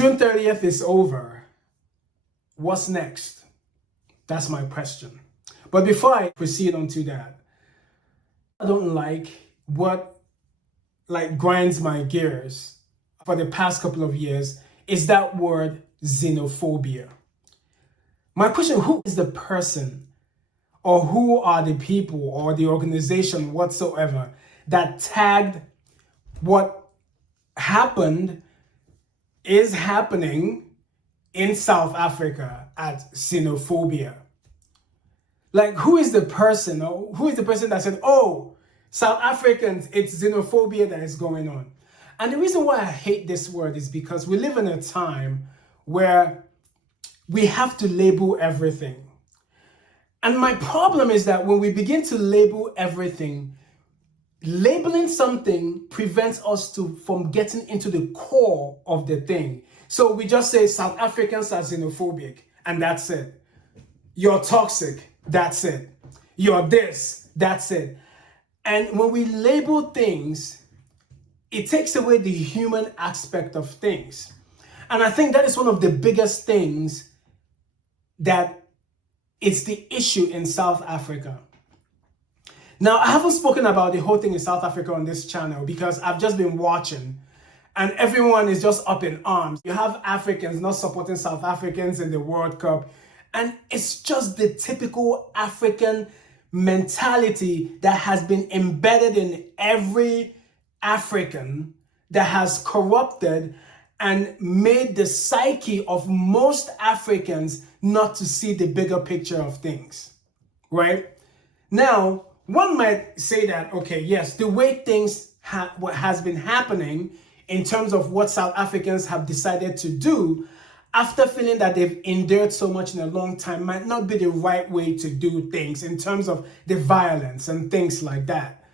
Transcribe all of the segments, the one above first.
June 30th is over. What's next? That's my question. But before I proceed on to that, I don't like what grinds my gears for the past couple of years is that word xenophobia. My question, who is the person or who are the people or the organization whatsoever that tagged what happened, is happening in South Africa as xenophobia? Like, who is the person or who is the person that said, oh, South Africans, it's xenophobia that is going on? And the reason why I hate this word is because we live in a time where we have to label everything. And my problem is that when we begin to label everything, labeling something prevents us from getting into the core of the thing. So we just say South Africans are xenophobic, and that's it. You're toxic, that's it. You're this, that's it. And when we label things, it takes away the human aspect of things. And I think that is one of the biggest things that it's the issue in South Africa. Now, I haven't spoken about the whole thing in South Africa on this channel because I've just been watching and everyone is just up in arms. You have Africans not supporting South Africans in the World Cup. And it's just the typical African mentality that has been embedded in every African that has corrupted and made the psyche of most Africans not to see the bigger picture of things, right? Now, one might say that, okay, yes, the way things what has been happening in terms of what South Africans have decided to do after feeling that they've endured so much in a long time might not be the right way to do things in terms of the violence and things like that.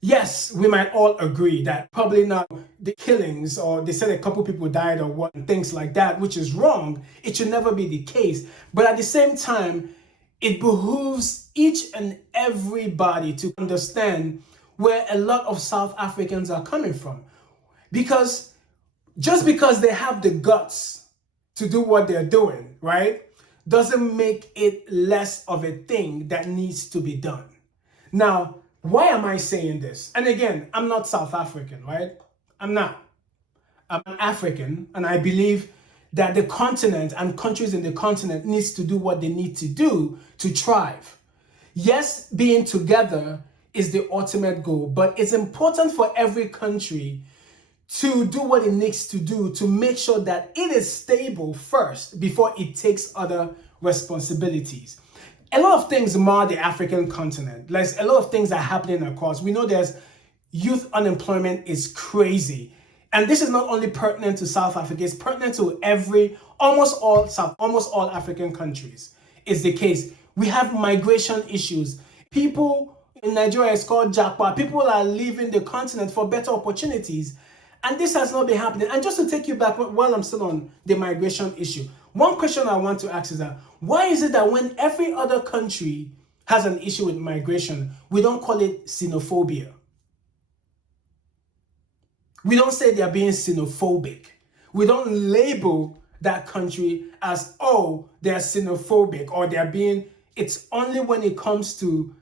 Yes, we might all agree that probably not the killings or they said a couple people died or what and things like that, which is wrong. It should never be the case. But at the same time, it behooves each and everybody to understand where a lot of South Africans are coming from. Because just because they have the guts to do what they're doing, right, doesn't make it less of a thing that needs to be done. Now, why am I saying this? And again, I'm not South African, right? I'm not. I'm an African, and I believe that the continent and countries in the continent needs to do what they need to do to thrive. Yes, being together is the ultimate goal, but it's important for every country to do what it needs to do to make sure that it is stable first before it takes other responsibilities. A lot of things mar the African continent. Like a lot of things are happening across. We know there's youth unemployment is crazy. And this is not only pertinent to South Africa, it's pertinent to almost all African countries is the case. We have migration issues. People in Nigeria, it's called Jackpot. People are leaving the continent for better opportunities. And this has not been happening. And just to take you back while I'm still on the migration issue, one question I want to ask is that why is it that when every other country has an issue with migration, we don't call it xenophobia? We don't say they're being xenophobic. We don't label that country as, oh, they're xenophobic or they're being, it's only when it comes to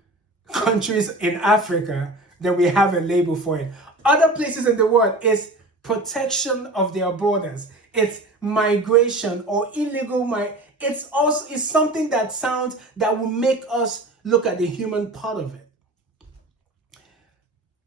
countries in Africa that we have a label for it. Other places in the world, it's protection of their borders. It's migration or illegal it's something that will make us look at the human part of it.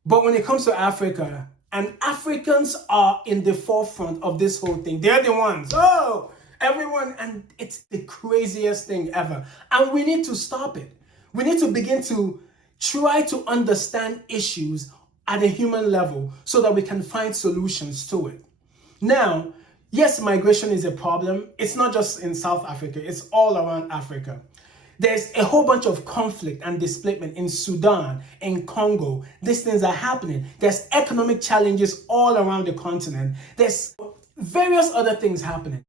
But when it comes to Africa, and Africans are in the forefront of this whole thing, they're the ones, oh, everyone, and it's the craziest thing ever. And we need to stop it. We need to begin to try to understand issues at a human level so that we can find solutions to it. Now, yes, migration is a problem. It's not just in South Africa, it's all around Africa. There's a whole bunch of conflict and displacement in Sudan, in Congo. These things are happening. There's economic challenges all around the continent. There's various other things happening.